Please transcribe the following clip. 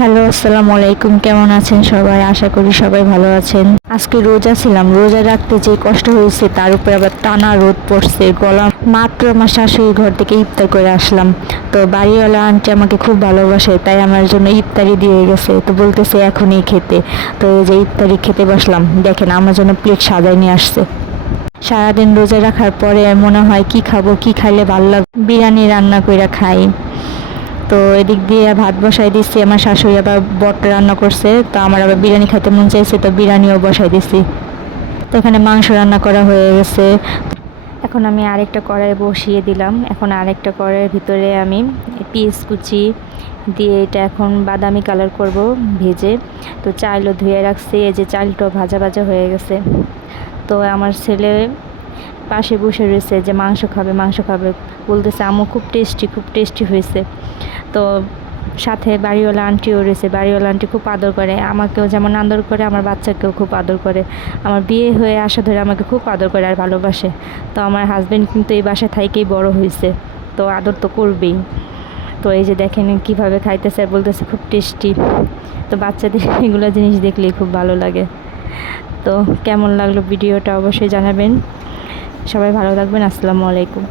Hello, আসসালামু আলাইকুম। কেমন আছেন সবাই? আশা করি সবাই ভালো আছেন। আজকে রোজা ছিলাম, রোজা রাখতে যে কষ্ট হয়েছে তার উপরে আবার টানা রোদ পড়ছে, গলা। মাত্র আমার শাশুড়ির ঘর থেকে ইফতার করে আসলাম। তো বাড়িওয়ালা আন্টি আমাকে খুব ভালোবাসে, তাই আমার জন্য ইফতারি দিয়ে গেছে। তো বলতেছে এখনই খেতে। তো এই যে ইফতারি খেতে বসলাম, দেখেন আমার জন্য প্লেট সাজায় নিয়ে আসছে। সারাদিন রোজা রাখার পরে মনে হয় কি খাবো, কি খাইলে ভালো লাগবে, বিরিয়ানি রান্না করে খাই। তো এদিক দিয়ে ভাত বসাই দিচ্ছি, আমার শাশুড়ি আবার বট রান্না করছে, তো আমার আবার বিরিয়ানি খেতে মন চাইছে, তো বিরিয়ানিও বসাই দিচ্ছি। তো এখানে মাংস রান্না করা হয়ে গেছে। এখন আমি আরেকটা কড়াই বসিয়ে দিলাম। এখন আরেকটা কড়াইয়ের ভিতরে আমি পেঁয়াজ কুচি দিয়ে এটা এখন বাদামি কালার করব ভেজে। তো চালও ধুয়ে রাখছি, এই যে চালটাও ভাজা ভাজা হয়ে গেছে। তো আমার ছেলে পাশে বসে রয়েছে যে মাংস খাবে, মাংস খাবে বলতেছে, আম্মু খুব টেস্টি, খুব টেস্টি হয়েছে। তো সাথে বাড়িওয়ালা আন্টিও রয়েছে, বাড়িওয়ালা আন্টি খুব আদর করে, আমাকেও যেমন আদর করে আমার বাচ্চাকেও খুব আদর করে। আমার বিয়ে হয়ে আসা ধরে আমাকে খুব আদর করে আর ভালোবাসে। তো আমার হাজব্যান্ড কিন্তু এই বাসায় থাইকেই বড় হয়েছে, তো আদর তো করবেই। তো এই যে দেখেন কীভাবে খাইতেছে আর বলতেছে খুব টেস্টি। তো বাচ্চাদের এগুলো জিনিস দেখলেই খুব ভালো লাগে। তো কেমন লাগলো ভিডিওটা অবশ্যই জানাবেন। সবাই ভালো থাকবেন। আসসালামু আলাইকুম।